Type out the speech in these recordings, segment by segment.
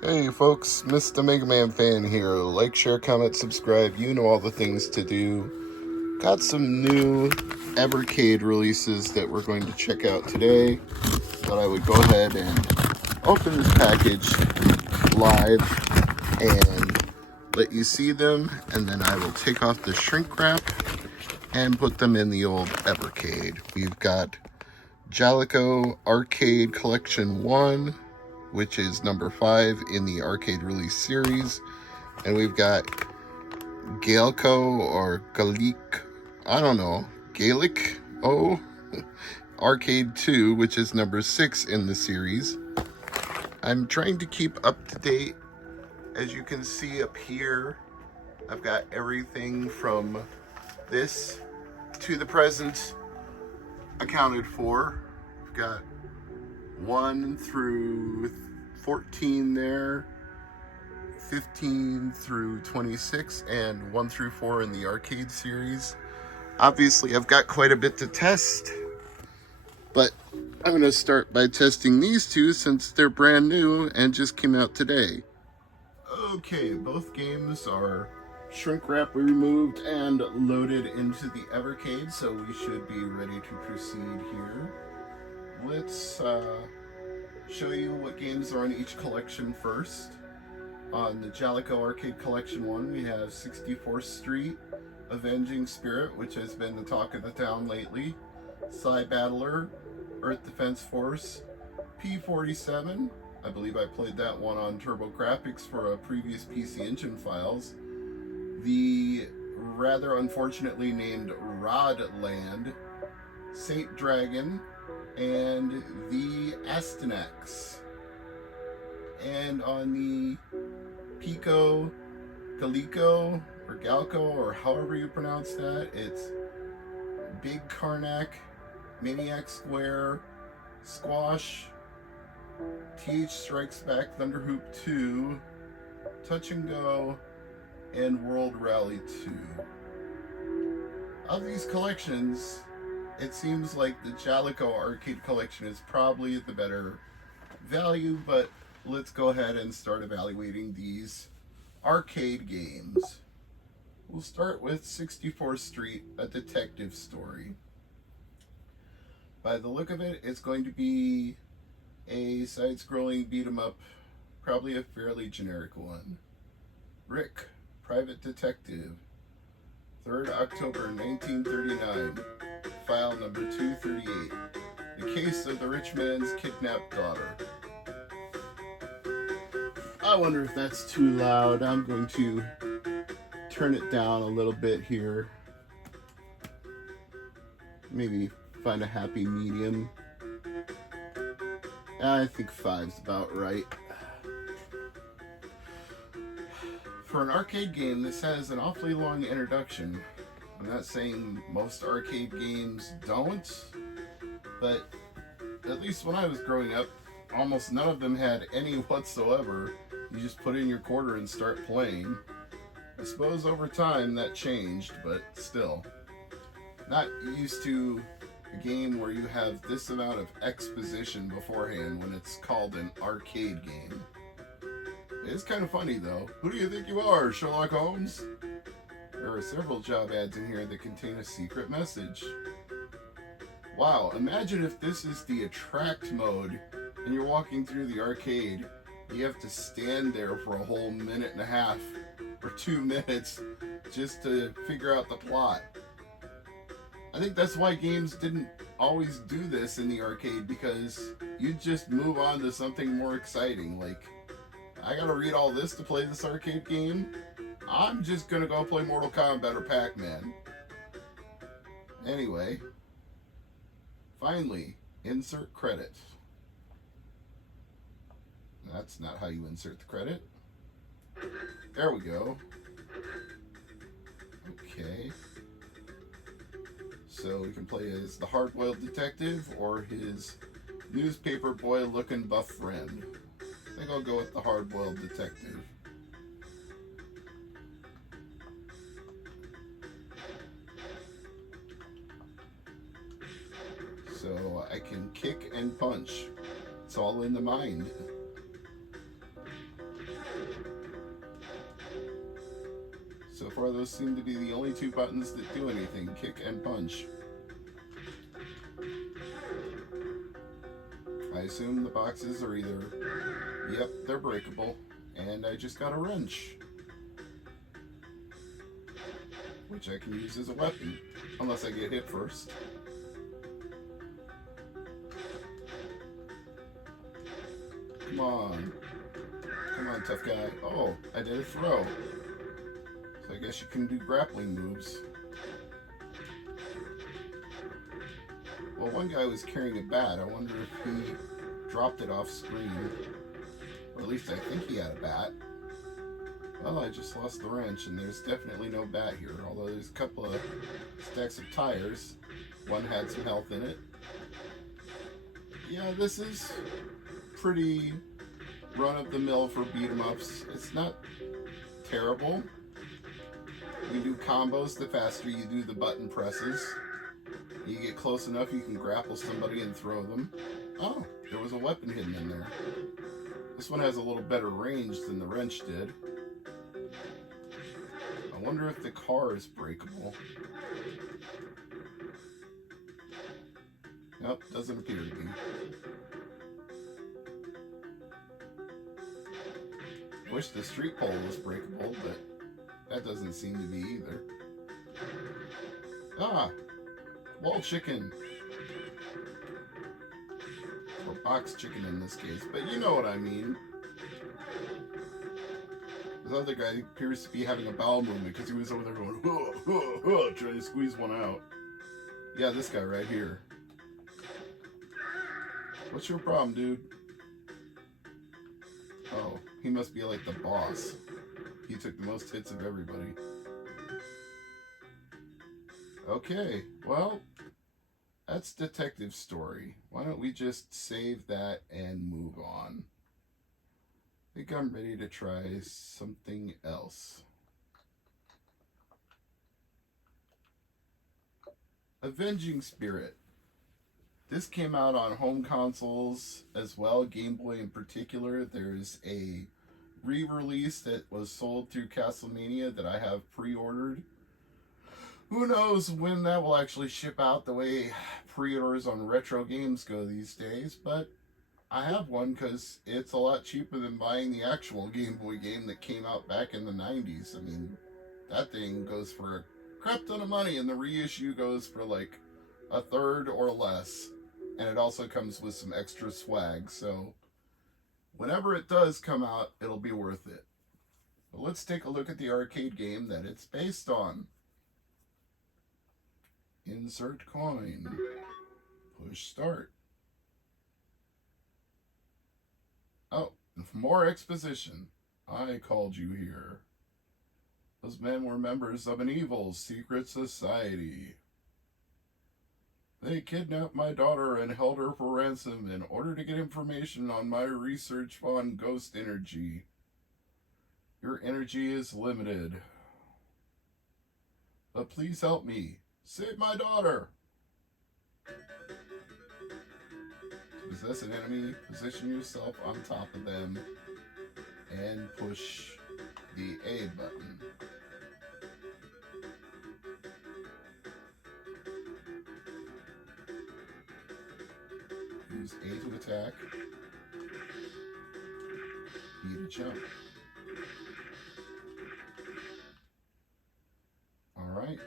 Hey folks, Mr. MegaManFan here. Like, share, comment, subscribe. You know all the things to do. Got some new Evercade releases that we're going to check out today. Thought I would go ahead and open this package live and let you see them, and then I will take off the shrink wrap and put them in the old Evercade. We've got Jaleco Arcade Collection 1, which is number 5 in the arcade release series. And we've got Jaleco or Gaelic, I don't know, Gaelic Arcade 2, which is number 6 in the series. I'm trying to keep up to date. As you can see up here, I've got everything from this to the present accounted for. I've got 1 through 14 there, 15 through 26, and 1 through 4 in the arcade series. Obviously, I've got quite a bit to test, but I'm going to start by testing these two since they're brand new and just came out today. Okay, both games are shrink wrap removed and loaded into the Evercade, so we should be ready to proceed here. Let's show you what games are on each collection first. On the Jaleco Arcade Collection 1, we have 64th Street, Avenging Spirit, which has been the talk of the town lately, Psy Battler, Earth Defense Force, P-47, I believe I played that one on TurboGrafx for a previous PC Engine Files, the rather unfortunately named Rodland, Saint Dragon, and the Astyanax. And on the Pico, Jaleco, or Galco, or however you pronounce that, it's Big Karnak, Maniac Square, Squash, TH Strikes Back, Thunderhoop 2, Touch and Go, and World Rally 2. Of these collections, it seems like the Jaleco Arcade Collection is probably the better value, but let's go ahead and start evaluating these arcade games. We'll start with 64th Street, a detective story. By the look of it, it's going to be a side-scrolling beat-em-up, probably a fairly generic one. Rick, Private Detective, 3rd October 1939, file number 238, the case of the rich man's kidnapped daughter. I wonder if that's too loud. I'm going to turn it down a little bit here. Maybe find a happy medium. I think 5's about right. For an arcade game, this has an awfully long introduction. I'm not saying most arcade games don't, but at least when I was growing up, almost none of them had any whatsoever. You just put in your quarter and start playing. I suppose over time that changed, but still. Not used to a game where you have this amount of exposition beforehand when it's called an arcade game. It's kind of funny though. Who do you think you are, Sherlock Holmes? There are several job ads in here that contain a secret message. Wow, imagine if this is the attract mode and you're walking through the arcade. You have to stand there for a whole minute and a half or 2 minutes just to figure out the plot. I think that's why games didn't always do this in the arcade, because you just move on to something more exciting. Like, I gotta read all this to play this arcade game? I'm just gonna go play Mortal Kombat or Pac-Man. Anyway, finally, insert credit. That's not how you insert the credit. There we go. Okay. So we can play as the hard-boiled detective or his newspaper boy-looking buff friend. I think I'll go with the hard-boiled detective. So I can kick and punch. It's all in the mind. So far, those seem to be the only two buttons that do anything, kick and punch. I assume the boxes are either, yep, they're breakable, and I just got a wrench, which I can use as a weapon, unless I get hit first. Come on. Come on, tough guy. Oh, I did a throw. So I guess you can do grappling moves. Well, one guy was carrying a bat. I wonder if he dropped it off screen. Or at least I think he had a bat. Well, I just lost the wrench, and there's definitely no bat here. Although there's a couple of stacks of tires. One had some health in it. Yeah, this is pretty run-of-the-mill for beat-em-ups. It's not terrible. You do combos the faster you do the button presses. You get close enough, you can grapple somebody and throw them. Oh, there was a weapon hidden in there. This one has a little better range than the wrench did. I wonder if the car is breakable. Nope, doesn't appear to be. I wish the street pole was breakable, but that doesn't seem to be either. Ah! Wall chicken! Or box chicken in this case, but you know what I mean. This other guy appears to be having a bowel movement because he was over there going, huh, huh, huh, trying to squeeze one out. Yeah, this guy right here. What's your problem, dude? Oh, he must be like the boss. He took the most hits of everybody. Okay, well, that's Detective Story. Why don't we just save that and move on? I think I'm ready to try something else. Avenging Spirit. This came out on home consoles as well, Game Boy in particular. There's a re-release that was sold through Castlemania that I have pre-ordered. Who knows when that will actually ship out, the way pre-orders on retro games go these days, but I have one because it's a lot cheaper than buying the actual Game Boy game that came out back in the 90s. I mean, that thing goes for a crap ton of money, and the reissue goes for like a third or less. And it also comes with some extra swag, so whenever it does come out, it'll be worth it. But let's take a look at the arcade game that it's based on. Insert coin. Push start. Oh, more exposition. I called you here. Those men were members of an evil secret society. They kidnapped my daughter and held her for ransom in order to get information on my research on ghost energy. Your energy is limited. But please help me. Save my daughter! To possess an enemy, position yourself on top of them and push the A button. Use A to attack, B to jump. Alright.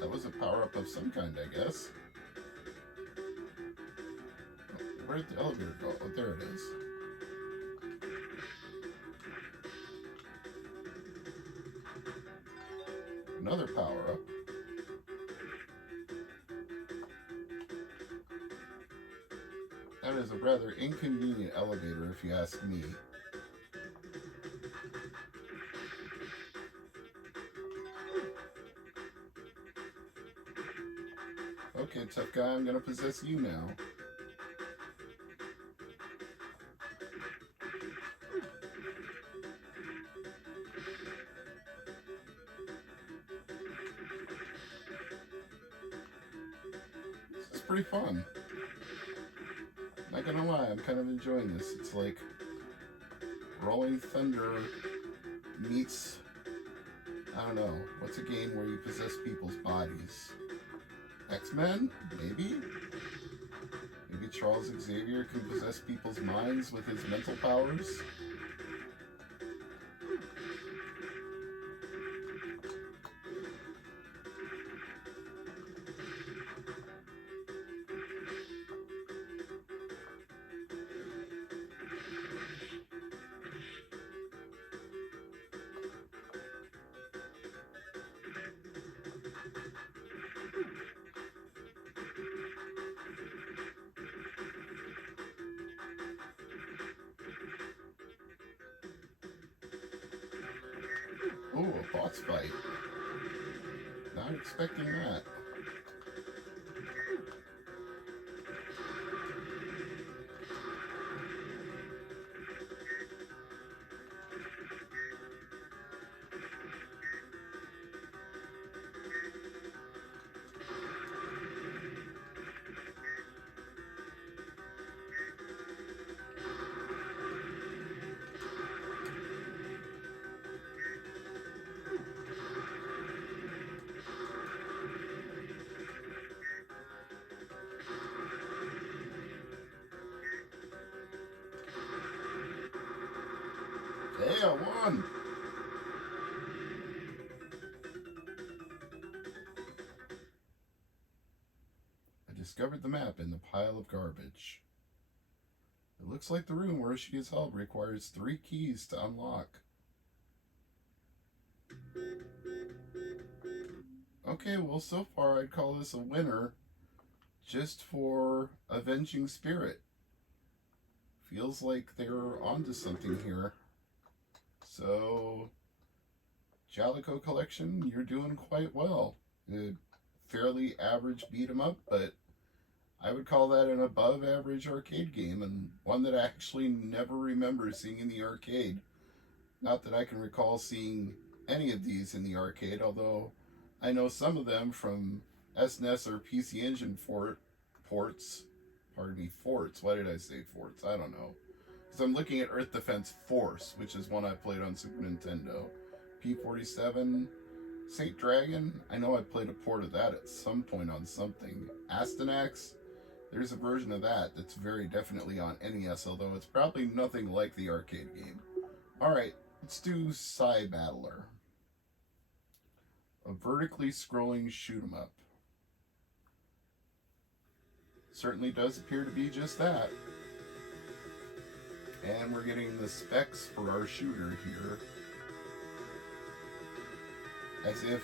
That was a power-up of some kind, I guess. Where'd the elevator go? Oh, there it is. Another power-up. That is a rather inconvenient elevator, if you ask me. Okay, tough guy, I'm gonna possess you now. This is pretty fun. Not gonna lie, I'm kind of enjoying this. It's like Rolling Thunder meets, I don't know, what's a game where you possess people's bodies? X-Men? Maybe? Maybe Charles Xavier can possess people's minds with his mental powers? Oh, a boss fight. Not expecting that. Hey, I won! I discovered the map in the pile of garbage. It looks like the room where she is held requires 3 keys to unlock. Okay, well, so far I'd call this a winner just for Avenging Spirit. Feels like they're onto something here. So, Jaleco collection, you're doing quite well. A fairly average beat 'em up, but I would call that an above average arcade game, and one that I actually never remember seeing in the arcade. Not that I can recall seeing any of these in the arcade, although I know some of them from SNES or PC Engine ports. Pardon me, forts. Why did I say forts? I don't know. Because I'm looking at Earth Defense Force, which is one I played on Super Nintendo. P-47, Saint Dragon, I know I played a port of that at some point on something. Astyanax, there's a version of that that's very definitely on NES, although it's probably nothing like the arcade game. Alright, let's do Psy Battler. A vertically scrolling shoot 'em up. Certainly does appear to be just that. And we're getting the specs for our shooter here. As if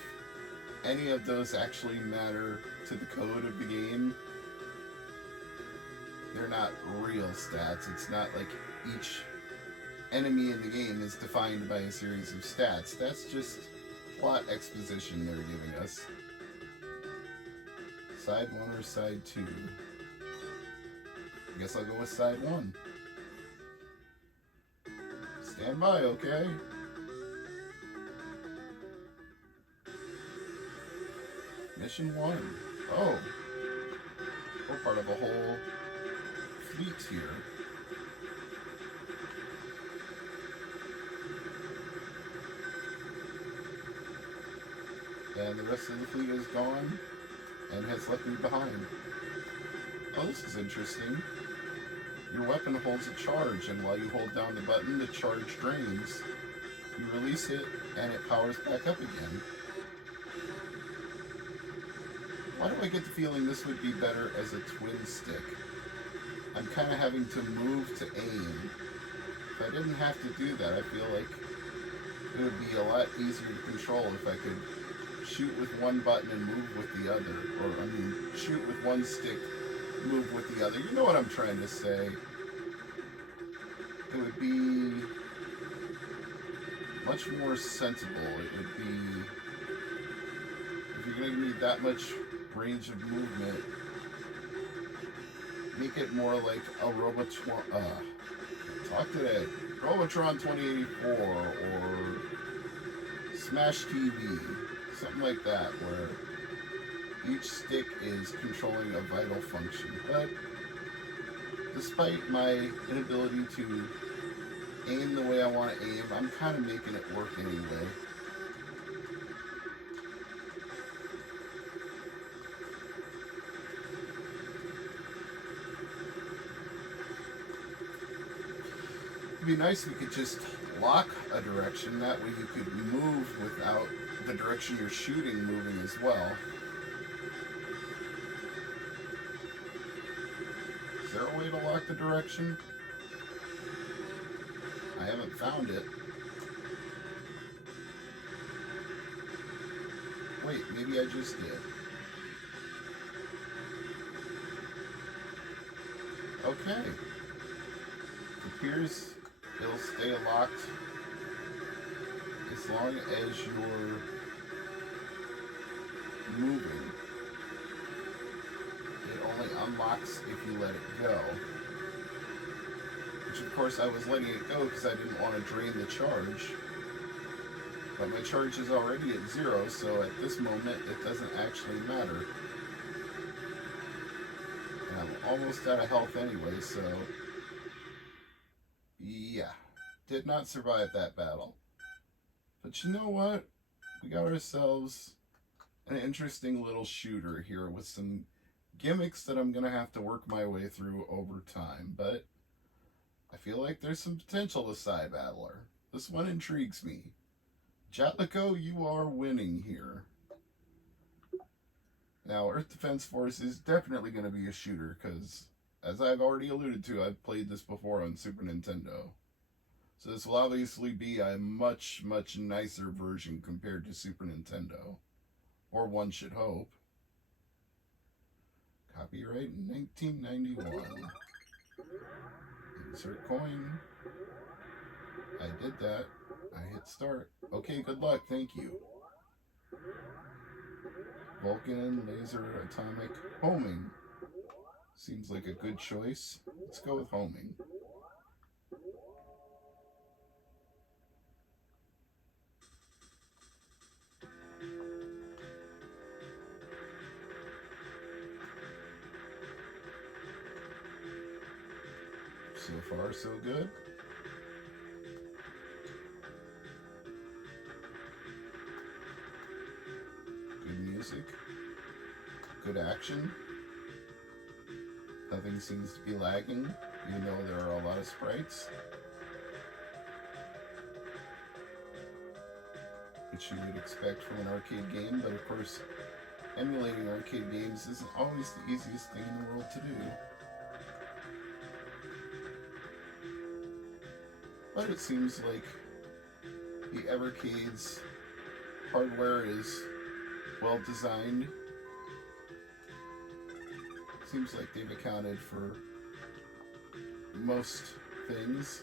any of those actually matter to the code of the game. They're not real stats. It's not like each enemy in the game is defined by a series of stats. That's just plot exposition they're giving us. Side 1 or side 2? I guess I'll go with side 1. Stand by, okay? Mission 1. Oh. We're part of a whole fleet here. And the rest of the fleet is gone and has left me behind. Oh, this is interesting. Your weapon holds a charge, and while you hold down the button, the charge drains. You release it, and it powers back up again. Why do I get the feeling this would be better as a twin stick? I'm kind of having to move to aim. If I didn't have to do that, I feel like it would be a lot easier to control if I could shoot with one button and move with the other. Or, I mean, shoot with one stick, move with the other. You know what I'm trying to say. It would be much more sensible. It would be, if you're going to give me that much range of movement, make it more like a Robotron 2084 or Smash TV, something like that, where each stick is controlling a vital function. But despite my inability to aim the way I want to aim, I'm kind of making it work anyway. It'd be nice if we could just lock a direction, that way you could move without the direction you're shooting moving as well. Is there a way to lock the direction? I haven't found it. Wait, maybe I just did. Okay. It appears it'll stay locked as long as you're moving. It only unlocks if you let it go. Which of course I was letting it go because I didn't want to drain the charge. But my charge is already at 0, so at this moment it doesn't actually matter. And I'm almost out of health anyway, so yeah, did not survive that battle. But you know what? We got ourselves an interesting little shooter here with some gimmicks that I'm going to have to work my way through over time. But I feel like there's some potential to Side Battler. This one intrigues me. Jaleco, you are winning here. Now, Earth Defense Force is definitely going to be a shooter because, as I've already alluded to, I've played this before on Super Nintendo. So this will obviously be a much, much nicer version compared to Super Nintendo. Or one should hope. Copyright 1991. Insert coin. I did that. I hit start. Okay, good luck. Thank you. Vulcan, laser, atomic, homing. Seems like a good choice. Let's go with homing. So far, so good. Good music. Good action. Nothing seems to be lagging, even though there are a lot of sprites. Which you would expect from an arcade game, but of course, emulating arcade games isn't always the easiest thing in the world to do. But it seems like the Evercade's hardware is well designed. Seems like they've accounted for most things.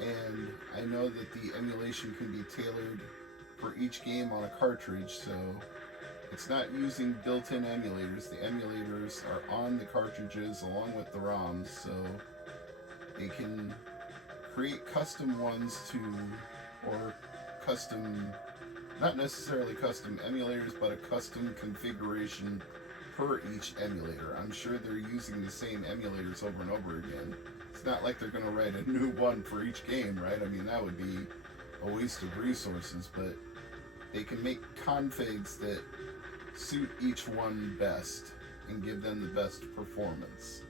And I know that the emulation can be tailored for each game on a cartridge, so it's not using built-in emulators. The emulators are on the cartridges along with the ROMs, so they can create custom ones or custom, not necessarily custom emulators, but a custom configuration per each emulator. I'm sure they're using the same emulators over and over again. It's not like they're going to write a new one for each game, right? I mean, that would be a waste of resources, but they can make configs that suit each one best and give them the best performance.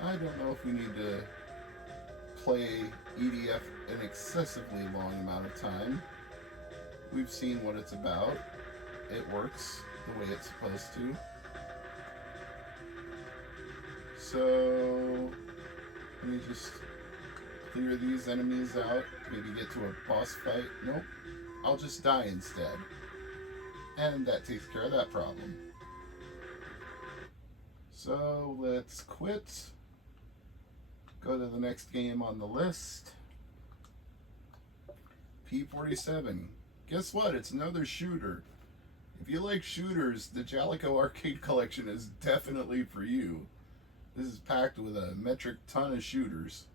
I don't know if we need to play EDF an excessively long amount of time. We've seen what it's about. It works the way it's supposed to. So, let me just clear these enemies out. Maybe get to a boss fight. Nope. I'll just die instead. And that takes care of that problem. So, let's quit. Go to the next game on the list. P47. Guess what? It's another shooter. If you like shooters, the Jaleco arcade collection is definitely for you. This is packed with a metric ton of shooters.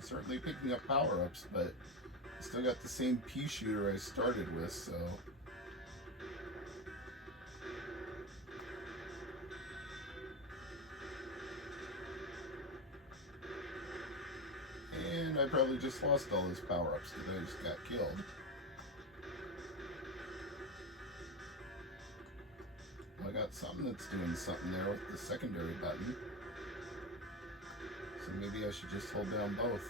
Certainly picking up power-ups, but I still got the same pea shooter I started with, so... And I probably just lost all those power-ups because I just got killed. Well, I got something that's doing something there with the secondary button. So maybe I should just hold down both.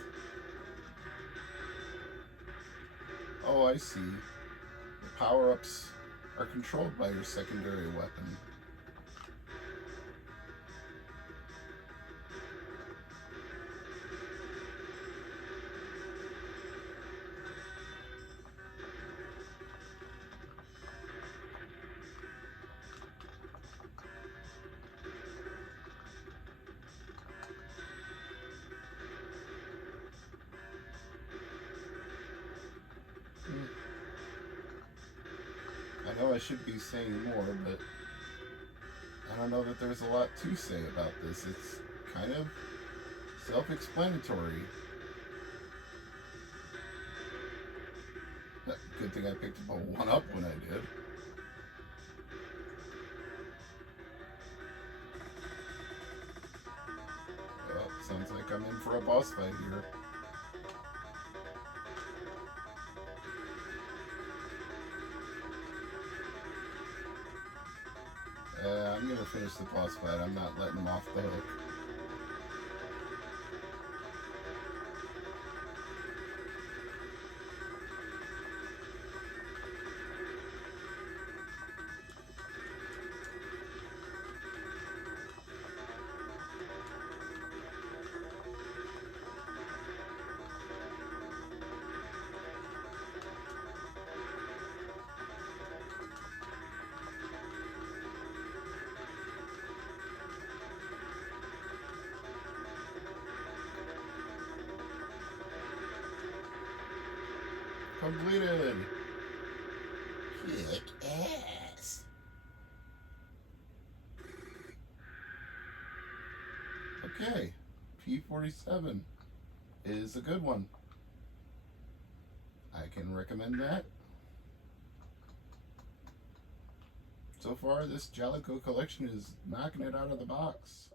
Oh, I see. The power-ups are controlled by your secondary weapon. I know I should be saying more, but I don't know that there's a lot to say about this. It's kind of self-explanatory. Good thing I picked up a 1-up when I did. Well, sounds like I'm in for a boss fight here. I'm gonna finish the boss fight. I'm not letting him off the hook. Completed! Kick ass! Okay, P47 is a good one. I can recommend that. So far, this Jaleco collection is knocking it out of the box.